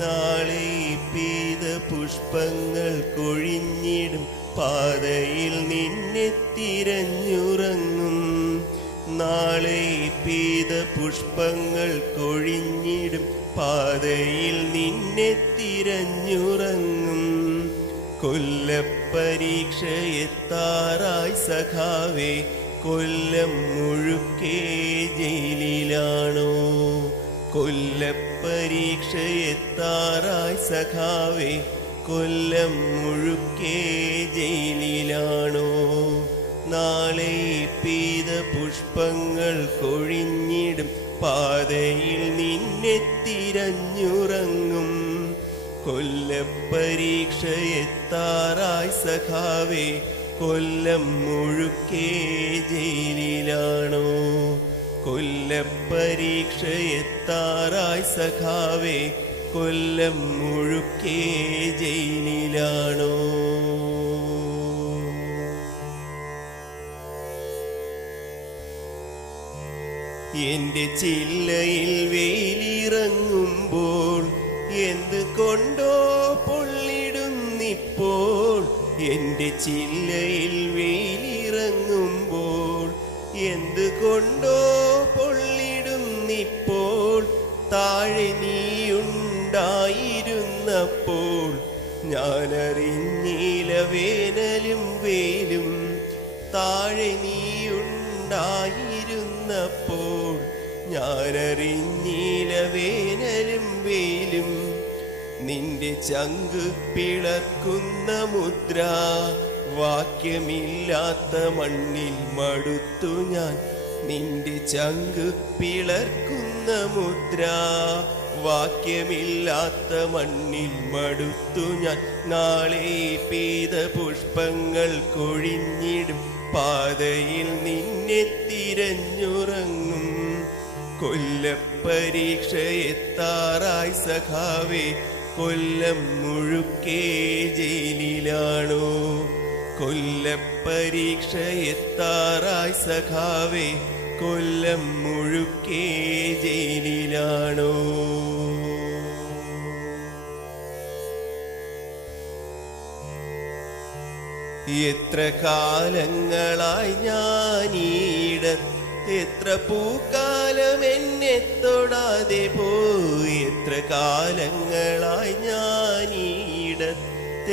നാളെ പെയ്ത പുഷ്പങ്ങൾ കൊഴിഞ്ഞിടും, പാതയിൽ നിന്നെ തിരഞ്ഞുറങ്ങും. നാളെ പെയ്ത പുഷ്പങ്ങൾ കൊഴിഞ്ഞിടും, പാതയിൽ നിന്നെ തിരഞ്ഞുറങ്ങും. കൊല്ലപ്പരീക്ഷ എത്താറായി സഖാവേ, കൊല്ലം മുഴുക്കെ ജയിലിലാണോ? കൊല്ലപ്പരീക്ഷ എത്താറായി സഖാവേ, കൊല്ലം മുഴുക്കെ ജയിലിലാണോ? നാളെ പെയ്ത പുഷ്പങ്ങൾ കൊഴിഞ്ഞിടും, പാതയിൽ നിന്നെ തിരഞ്ഞുറങ്ങും. കൊല്ലപ്പരീക്ഷ എത്താറായി സഖാവേ, കൊല്ലം മുഴുക്കെ ജയിലിലാണോ? കൊല്ലപ്പരീക്ഷ എത്താറായി സഖാവേ, കൊല്ലം മുഴുക്കെ ജയിലിലാണോ? എന്റെ ചില്ലയിൽ വെയിലിറങ്ങുമ്പോൾ എന്ത് കൊണ്ടോ പൊള്ളിടുന്നിപ്പോൾ. എന്റെ ചില്ലയിൽ വെയിലിറങ്ങുമ്പോൾ എന്ത് കൊണ്ടോ പൊള്ളിടുന്നിപ്പോൾ. താഴെ നീയുണ്ടായിരുന്നപ്പോൾ ഞാനറിഞ്ഞില്ല വേനലും വെയിലും. താഴെ നീയുണ്ടായിരുന്നപ്പോൾ ഞാനറിഞ്ഞില്ല വേനലും വെയിലും. നിന്റെ ചങ്ക് പിളർക്കുന്ന മുദ്ര വാക്യമില്ലാത്ത മണ്ണിൽ മടുത്തു ഞാൻ. നിന്റെ ചങ്ക് പിളർക്കുന്ന മുദ്ര വാക്യമില്ലാത്ത മണ്ണിൽ മടുത്തു ഞാൻ. നാളെ പെയ്ത പുഷ്പങ്ങൾ കൊഴിഞ്ഞിടും, പാതയിൽ നിന്നെ തിരഞ്ഞുറങ്ങും. കൊല്ലപ്പരീക്ഷ എത്താറായി സഖാവേ, കൊല്ലം മുഴുക്കെ ജയിലിലാണോ? കൊല്ലപ്പരീക്ഷ എത്താറായി സഖാവേ, കൊല്ലം മുഴുക്കെ ജയിലിലാണോ? എത്ര കാലങ്ങളായി ഞാനീടത്ത്, എത്ര പൂക്കാലം എന്നെ തൊടാതെ പോയി. എത്ര കാലങ്ങളായി ഞാനീടത്ത്,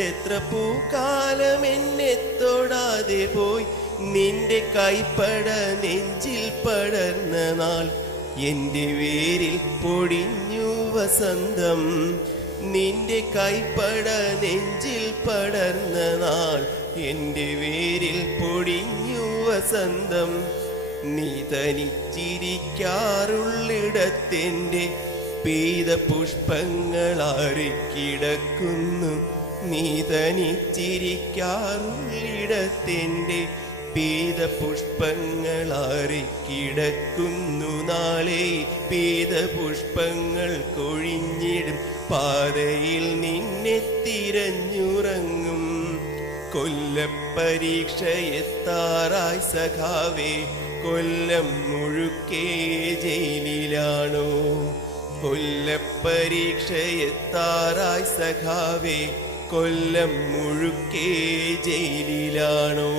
എത്ര പൂക്കാലം എന്നെ തൊടാതെ പോയി. നിന്റെ കൈപ്പട നെഞ്ചിൽ പടർന്ന നാൾ എൻ്റെ വേരിൽ പൊടിഞ്ഞു വസന്തം. നിന്റെ കൈപ്പട നെഞ്ചിൽ പടർന്ന നാൾ എൻ്റെ വേരിൽ പൊടിഞ്ഞു വസന്തം. നീ തനിച്ചിരിക്കാറുള്ളിടത്തെൻ്റെ പെയ്ത പുഷ്പങ്ങളാറിക്കിടക്കുന്നു. നീ തനിച്ചിരിക്കാറുള്ളിടത്തെൻ്റെ പെയ്ത പുഷ്പങ്ങളാറിക്കിടക്കുന്നു. നാളെ പെയ്ത പുഷ്പങ്ങൾ കൊഴിഞ്ഞിടും, പാതയിൽ നിന്നെ തിരഞ്ഞുറങ്ങും. കൊല്ലപ്പരീക്ഷ എത്താറായി സഖാവേ, കൊല്ലം മുഴുക്കെ ജയിലിലാണോ? കൊല്ലപ്പരീക്ഷ എത്താറായി സഖാവേ, കൊല്ലം മുഴുക്കെ ജയിലിലാണോ?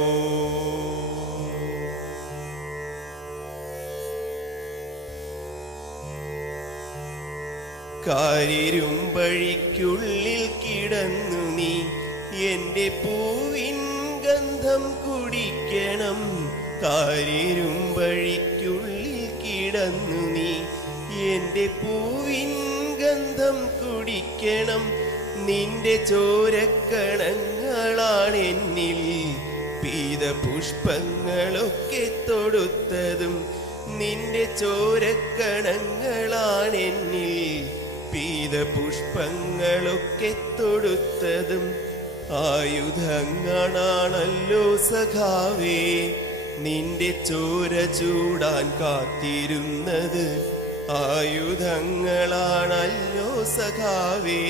കാരിരുമ്പഴിക്കുള്ളിൽ കിടന്നു നീ എൻ്റെ പൂവിൻ ഗന്ധം കുടിക്കണം. കാരിരുമ്പഴിക്കുള്ളിൽ കിടന്നു നീ എൻ്റെ പൂവിൻ ഗന്ധം കുടിക്കണം. നിന്റെ ചോരക്കണങ്ങളാണെന്നിൽ പെയ്ത പുഷ്പങ്ങളൊക്കെ തൊടുത്തതും. നിന്റെ ചോരക്കണങ്ങളാണെന്നിൽ പെയ്ത പുഷ്പങ്ങളൊക്കെ തൊടുത്തതും. ആയുധങ്ങളാണല്ലോ സഖാവേ നിന്റെ ചോര ചൂടാൻ കാത്തിരുന്നത്. ആയുധങ്ങളാണല്ലോ സഖാവേ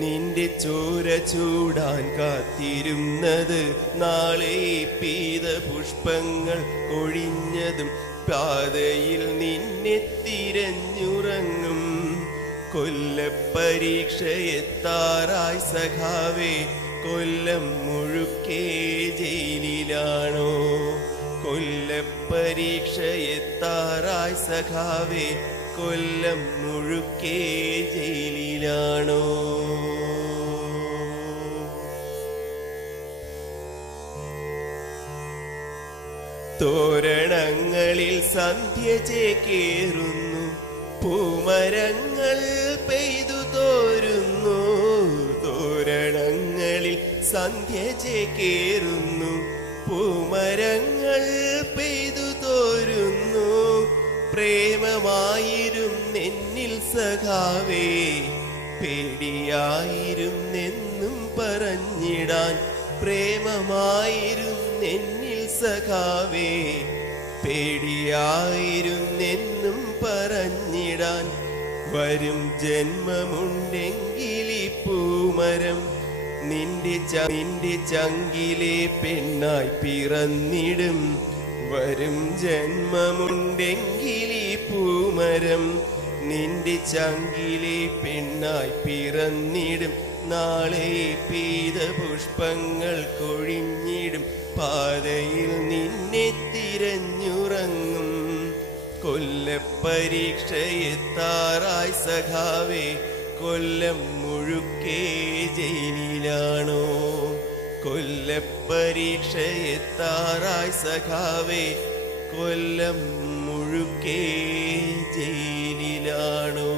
നിന്റെ ചോര ചൂടാൻ കാത്തിരുന്നത്. നാളെ പെയ്ത പുഷ്പങ്ങൾ ഒഴിഞ്ഞതും പാതയിൽ നിന്നെ തിരഞ്ഞുറങ്ങും. കൊല്ലപ്പരീക്ഷയെത്താറായി സഖാവേ, കൊല്ലം മുഴുക്കേ ജയിലിലാണോ? കൊല്ലപ്പരീക്ഷയെത്താറായി സഖാവേ, കൊല്ലം മുഴുക്കേ ജയിലിലാണോ? തോരണങ്ങളിൽ സന്ധ്യ ചേക്കേറുന്നു, പൂമരങ്ങൾ പെയ്തു തോരുന്നു. തോരണങ്ങളിൽ സന്ധ്യ ചേക്കേറുന്നു, പൂമരങ്ങൾ പെയ്തു തോരുന്നു. പ്രേമമായിരുന്നെന്നിൽ സഖാവേ, പേടിയായിരുന്നെന്നും പറഞ്ഞിടാൻ. പ്രേമമായിരുന്നെന്നിൽ സഖാവേ, പേടിയായിരുന്നെന്നും പറഞ്ഞിടാൻ. വരും ജന്മമുണ്ടെങ്കിൽ ഈ പൂമരം നിന്റെ ചങ്കിലെ പെണ്ണായി പിറന്നിടും. വരും ജന്മമുണ്ടെങ്കിൽ ഈ പൂമരം നിന്റെ ചങ്കിലെ പെണ്ണായി പിറന്നിടും. നാളെ പീത പുഷ്പങ്ങൾ കൊഴിഞ്ഞിടും, പാതയിൽ നിന്നെ തിരഞ്ഞുറങ്ങും. കൊല്ലപ്പരീക്ഷയെത്താറായി സഖാവേ, കൊല്ലം മുഴുക്കേ ജയിലിലാണോ? കൊല്ലപ്പരീക്ഷയെത്താറായി സഖാവേ, കൊല്ലം മുഴുക്കേ ജയിലിലാണോ?